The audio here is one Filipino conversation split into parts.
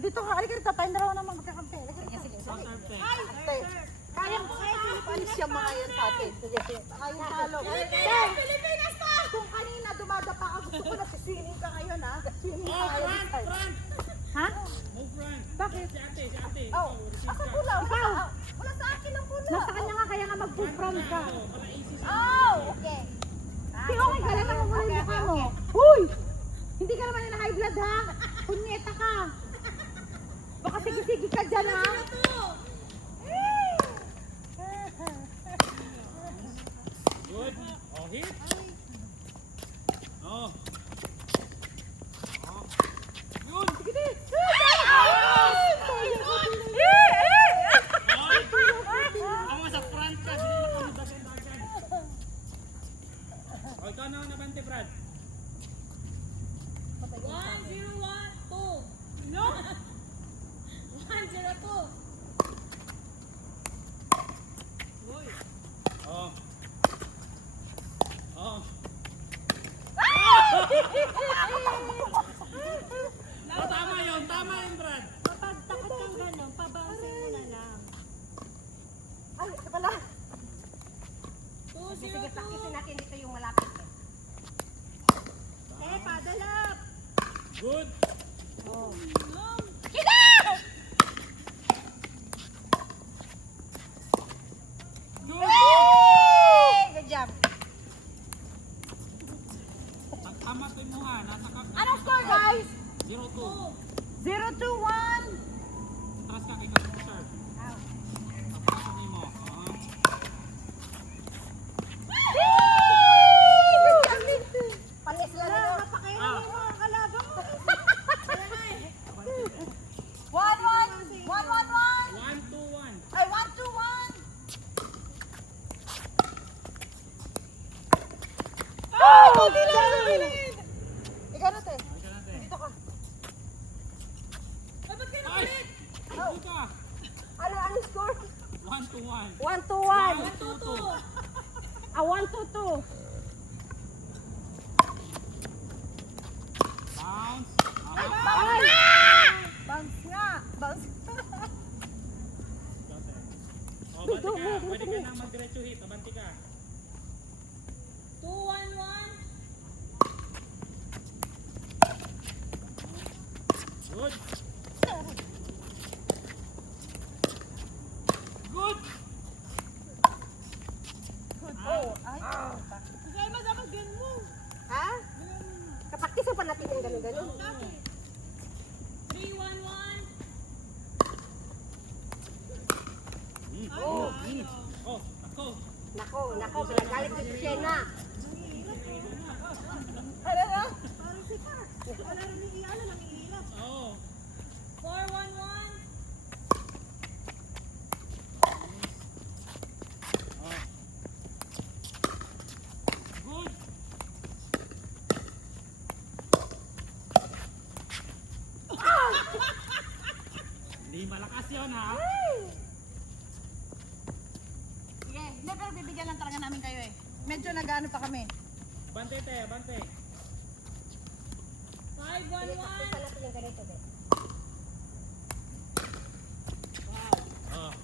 dito ka. Halika dito. Tayong dalawa naman magkakampi. Halika dito. Sige, sige. Ay! Kaya mo kayo Pilipinas yung mga yan sa atin. Sige, sige. Ayun talo. Pilipinas to! Kung kanina dumadapa ka, gusto ko na siswimming ka ngayon ha. Swimming ka ngayon. Front! Ha? Move front! Bakit? Si ate! Oh, asa pula? Wala sa akin ang pula. Nasa kanya nga kaya nga mag-full front ka. Oh, okay. Si okay ka lang naman muna yung mukha mo. Huy! Hindi ka naman na high blood ha? Punyeta ka. Baka sige-sige ka dyan ha? Good. Oh, hit. Oh. Yun. Sige din. Ako sa front ka. Dili na kami dagan-dagan. O, ikaw na nabante, Brad. 1-0-1-2. No. 1-0-2. Oh. Oh. Oh, tama yun, Brad. Kapag takot kang gano'n, pabawasin mo na lang. Ay, ito pala. 2-0-2. Sige, practicein natin dito yung malapit. Padalap. Good. Oh. Good job. Tama tayo mo ha. Nasa ka. Anong score, guys? 0-2. 0-2-1. Atras ka kay Kapong Sir. Tapos mo. Panis lang ito. Ah. 1-1. 1-1-1. 1-2-1. Ay, 1-2-1. Oh! Di lang! Ikaw na, te. Halika natin. Dito ka. Ba't ka Ay! nakulit? Ano ka? Ano score? 1-2-1. 1-2-1. 1-2-2. 1-2-2. Bounce. Ay! Bounce nga. Bounce. Oh, banti ka. Pwede ka na mag-diretso hit. Abanti ka. 2-1-1. Good. Good. Oh, ay. Kaya mo dapat ganun mo. Ha? Kapaktisan pa natin yung ganun-ganun. 3-1-1. Oh. Oh, ako. Nako, pinagalit ko si Shena. Ano na? Parang si Park. Wala rin yung iala lang iilas. Oh. 4-1-1. Oh. Good. Hindi malakas yun ha. Sige, hindi pero bibigyan lang talaga namin kayo eh. Medyo nag-ano pa kami. Bante te, bante. 5-1-1. natin yung ganito, be. Oh. Oh.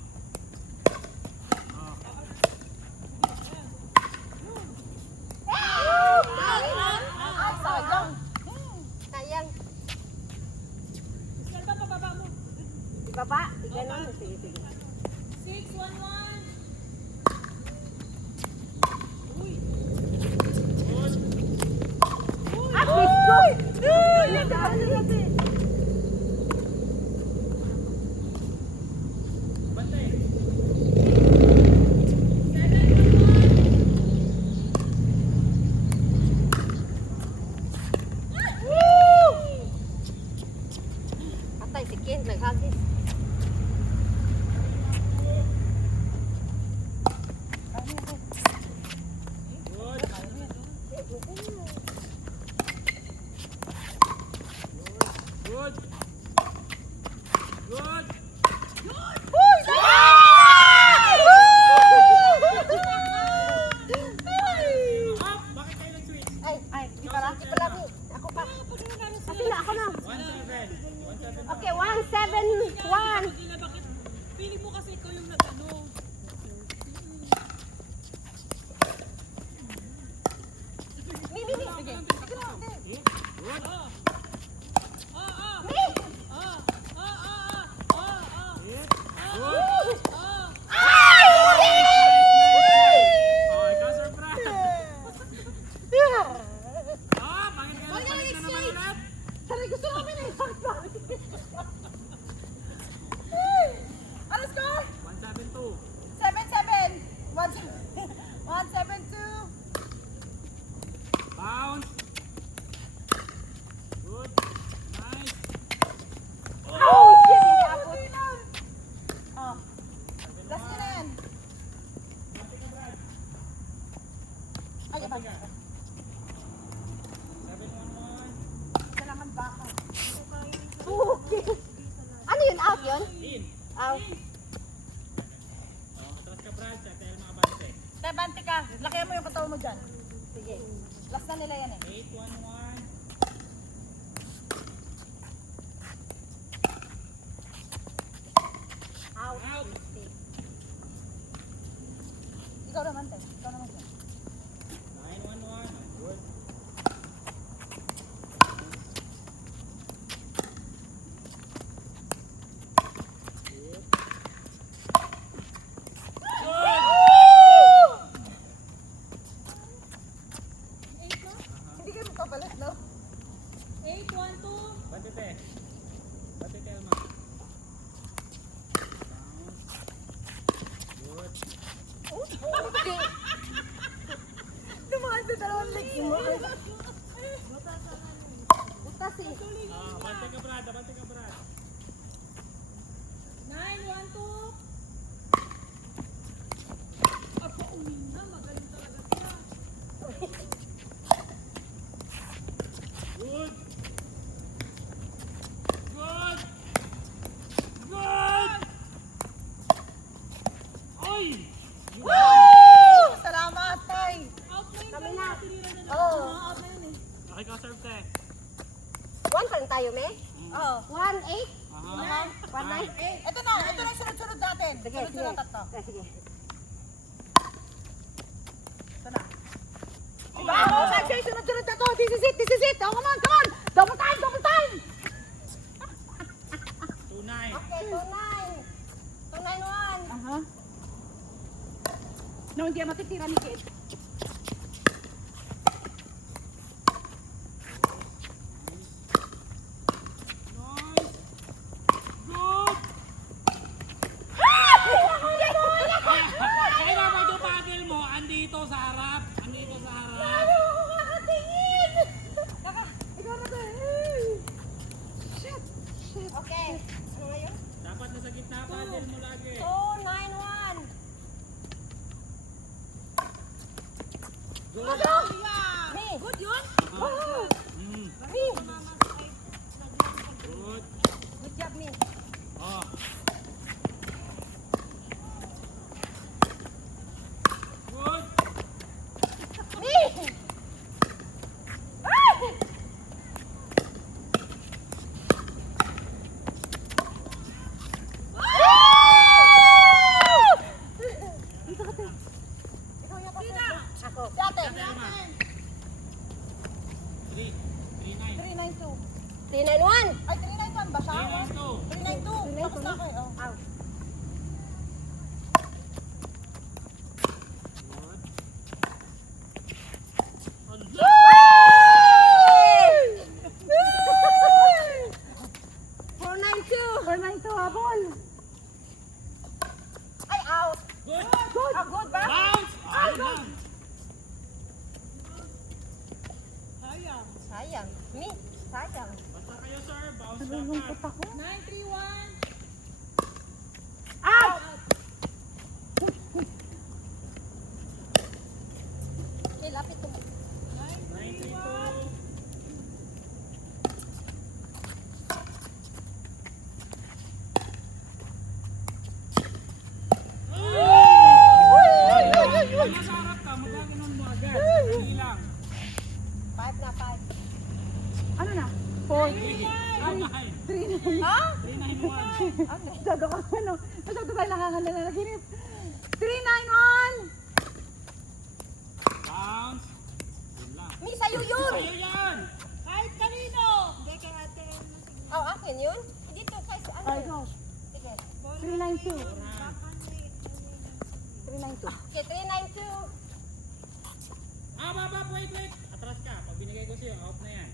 Ay, sayang. Sayang. Saan ba pababa mo? Ibaba. Ganun. Sige, sige. 6-1-1. Ah, biscuit! Bante. 7-1-1. Atay, si Ken, naghagis. Good. Good. Up! Bakit kayo nag-switch? Ay, di pala. Ako pa. Kasi na, ako na. 1-7. Okay, 171. Hindi na bakit? Feeling mo kasi ikaw yung nag-ano. Mimi, sige. Oh, ikaw, Sir Brad. Ah, bakit ka nagpalit na naman ulit? Sabi, gusto namin eh. Ano score? 172. 7-7. 1-7-2. Bounce. Good. Nice. Oh, shit. Hindi abot. Oh. Last yun na yan. Ay, iba. 711. Kailangan baka. Okay. Ano yun? Out yun? In. Out. Oh, atras ka, Brad. Sa tayo mga bante. Tebante ka. Lakihan mo yung katawan mo dyan. Sige. Last na nila yan eh. 811. Out. Out. Ikaw naman, te. Ikaw naman dyan. 911. Good. Hindi kayo magpapalit, no? 8-1-2. Bante, te. Bante, te, Alma. Bounce. Good. Okay. Dumaan sa dalawang legs mo. Butas eh. Ah, bante ka, Brad. Bante ka, Brad. 9-1-2. Apa, uwi na. Magaling talaga siya. Good. Good. Good. Oy! Woo! Salamat, tay. Out na yun. Kami na. Tinira na Oo. out na yun eh. Okay ka, serve, te. One pa rin tayo, me? Oo. 1-8? Aha. 1-9? Ito na yung sunod-sunod natin. Sige, sige. Sunod-sunod tatlo. Sige. Ito na. Diba? Sige, sunod-sunod na to. This is it, this is it. Oh, come on, come on. Double time, double time. 2-9. Okay, 2-9. 2-9-1. Aha. No, hindi yan matitira ni Kate. Nice. Good. Kaya naman yung paddle mo, andito sa harap. Andito sa harap. Ikaw na to. Shit. Shit. Okay. Ano ngayon? Dapat nasa gitna paddle mo lagi. 2-9-1. Good. Me. Good yun. Mm. Me. Good. Good job, me. Oh. Good. Me. Ako. Dati. 3. 3-9. 392. 3-9-1. Ay, 391 ba siya? 3-9-2. 392. Tapos na ako eh. Oh. Out. Good. Four nine two. 492 habol. Ay, out. Good. Good. Ah, good ba? Bounce. Ayun lang. Sayang. Sayang. Me. Sayang. Basta kayo, sir. Bounce dapat. ako. 9-3-1. Out! Okay, lapit ko. 9-3-2. Pag nasa harap ka, magkaganon mo agad. Dali lang. 5 na 5. Ano na? 4. Ay, 3. Ha? 391. Masyado ka ano. Masyado tayo nakakalaginip. 391! Bounce. Yun lang. May sa'yo yun! Sa'yo yan! Kahit kanino. Hindi, kay ate. Oh, akin yun? Dito, kasi ano? Ay, go. Sige. 392. 392. Okay, 392. Wait. Atras ka. Pag binigay ko sa'yo, out na yan.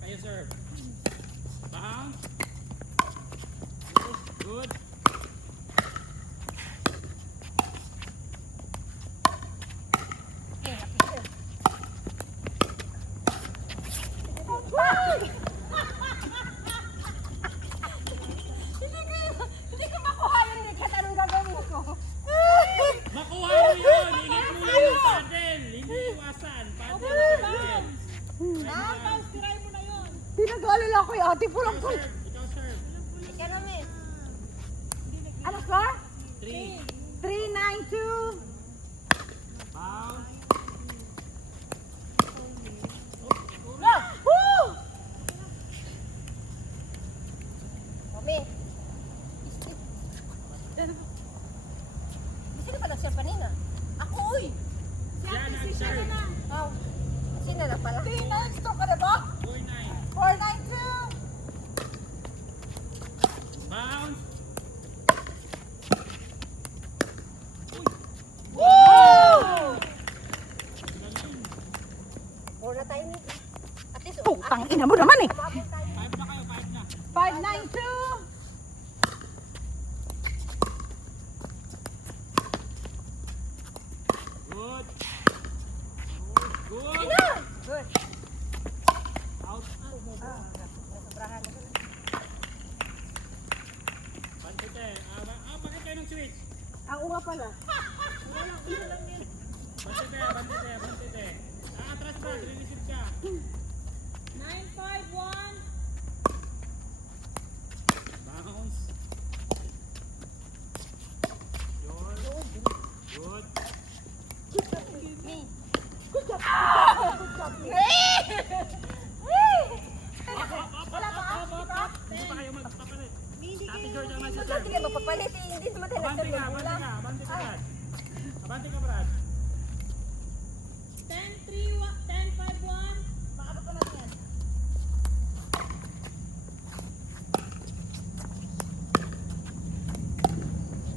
Kayo, sir. Bounce. Good. Hindi ko makuha yun, Nick. Anong gagawin ko? Makuha mo yun! Ingat mo yun yung paddle! Hindi iwasan! Paddle! Paddle! Bounce, try mo na yun. Pinag-alala ko yung ate pulang ko. Serve! Ikaw serve! Ikaw namin. Ano score? 3. 392. Bounce. Woo! Mami. Sino pa nag-serve kanina? Ako, uy! Yan ang serve! Oh. Sino na pala? 392 ka na ba? 4-9. 492. Bounce. Mura tayo, Nick. At least, Putang ina mo naman eh. umabot tayo. 5 na kayo, 5 na. 592. Good. Good. Good. Out. Nasobrahan na. Bantite. Bakit kayo ng switch? Ako nga pala. Bantite. Atras ka, re-receive ka. 951. Bounce. Yours. Good. Hindi pa kayo magpapalit. Ate George ang nasa serve. Hindi ka mapapalit eh. Hindi naman tayo Abante nag-serve ka, ng ulam. abante ka, Brad. Abante ka, Brad. 1051. Maabot ka natin yan.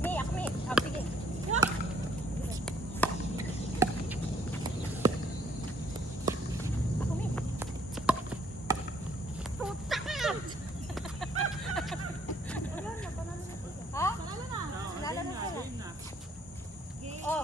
Mi, ako mi. Oh, sige. Ako mi. Puta ka! Ha? Game Panalo na sila. na. Oh,